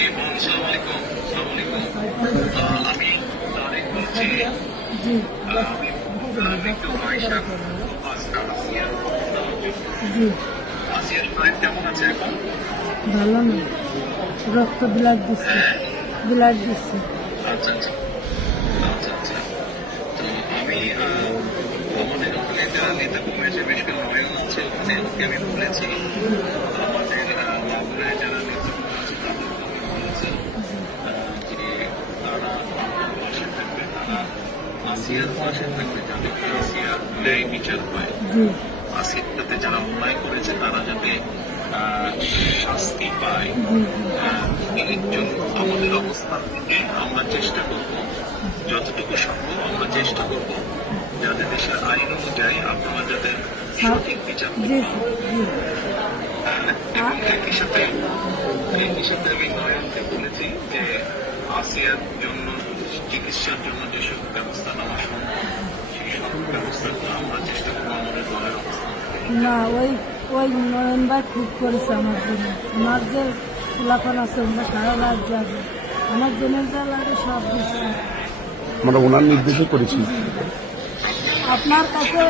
জি বলুন, আসসালামু আলাইকুম। আসসালামু আলাইকুম। আমি তারেক বলছি। জি আমি একটু আয়েশা আসিয়ার জি আসিয়ার শরীর কেমন আছে এখন? ভালো না, রক্ত ব্লাড দিচ্ছে, হ্যাঁ, ব্লাড দিচ্ছে। আচ্ছা আচ্ছা আচ্ছা আচ্ছা। তো আমি আমাদের ওখানে যারা নেতা কর্মী আছে, বেশ করে নয়ন আছে, ওখানে ওকে আমি বলেছি আমাদের নগরের যারা নেতৃত্ব আছে তাদেরকে আমি বলেছি যে তারা আমার পাশে থাকবে, তারা আসিয়ার পাশে থাকবে, যাতে করে আসিয়ার ন্যায় বিচার হয়। জি আসিয়ার সাথে যারা অন্যায় করেছে তারা যাতে শাস্তি পায়। জি এর জন্য আমাদের অবস্থান থেকে আমরা চেষ্টা করব, যতটুকু সম্ভব আমরা চেষ্টা করব যাতে দেশের আইন অনুযায়ী আপনারা যাতে সঠিক বিচার জি করতে পারেন। জি এবং একই সাথে আমি নয়নকে বলেছি যে আসিয়ার জন্য চিকিৎসার জন্য যেসব ব্যবস্থা নেওয়া সম্ভব সেই সব ব্যবস্থাগুলো আমরা চেষ্টা করবো আমাদের দলের অবস্থান থেকে। না, ওই ওই নয়ন ভাই খুব করেছে আমার জন্য। আমার যে খোলাফান আছে ওরা সারা রাত যাবে, আমার জনের যা লাগে সব দিচ্ছে। আমরা ওনার নির্দেশে করেছি। আপনার কাছে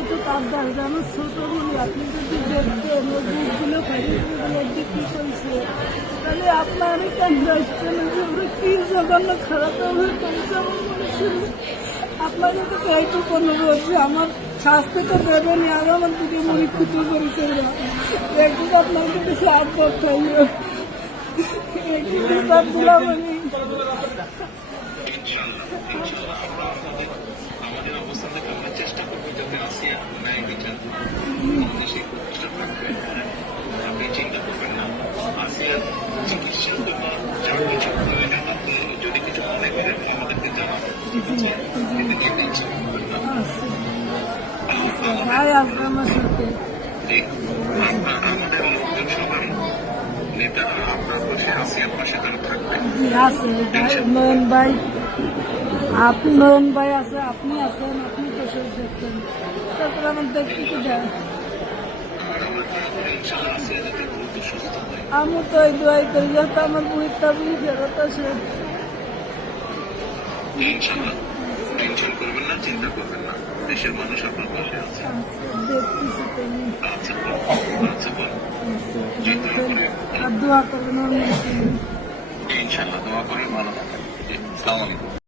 একটু আবদার, যেন ছোট বলি আপনি যদি দেখতেন ওই বুকগুলো ফেরিগুলো বিক্রি করছে, তাহলে আপনার কেন আসছেন কি জঘন্য খারাপ ব্যবহার করেছে আমার মানুষের। আপনাদের কাছে এইটুকু অনুরোধ যে আমার শাস্তি তো দেবেনি, আর আমার দিকে মনে ক্ষতি করেছে ওরা, একটু আপনার কাছে আবদার থাকবে, একটু বিচার দিলাম আমি। ইনশাআল্লাহ আমরা আমাদের অবস্থান থেকে আমরা চেষ্টা করবো যাতে আসিয়া ন্যায় বিচার আমাদের সেই প্রতিষ্ঠা থাকবে। আপনি চিন্তা করবেন না, আসিয়ার চিকিৎসার জন্য যা কিছু প্রয়োজন আপনি যদি কিছু মনে করেন আমাদেরকে জানাবেন, ঠিক আছে? কিন্তু কেউ টেনশন করবেন না। ভাই আসবে আমার সাথে। জি, আমাদের লোকজন সবাই নেতারা আপনার পাশে, আসিয়ার পাশে তারা থাকবে। জি আছে ভাই, নয়ন ভাই, আপনি নয়ন ভাই আছে, আপনি আছেন, আপনি তো সব দেখতেন, তারপরে আমার দেখতে কি দেয়। আর আমরা দোয়া করি ইনশাআল্লাহ আসিয়া যাতে দ্রুত সুস্থ হয়। আমি তো ওই দোয়াই করি যাতে আমার বুড়িটা বুড়ি ফেরত আসে। ইনশাআল্লাহ টেনশন করবেন না, চিন্তা করবেন না, দেশের মানুষ আপনার পাশে আছে। দেখতেছি তুমি, আচ্ছা আচ্ছা বল। জি দোয়া করি, আর দোয়া করবেন আমার মেয়ের জন্য। ইনশাআল্লাহ দোয়া করি, ভালো থাকবেন। জি, আসসালামু আলাইকুম।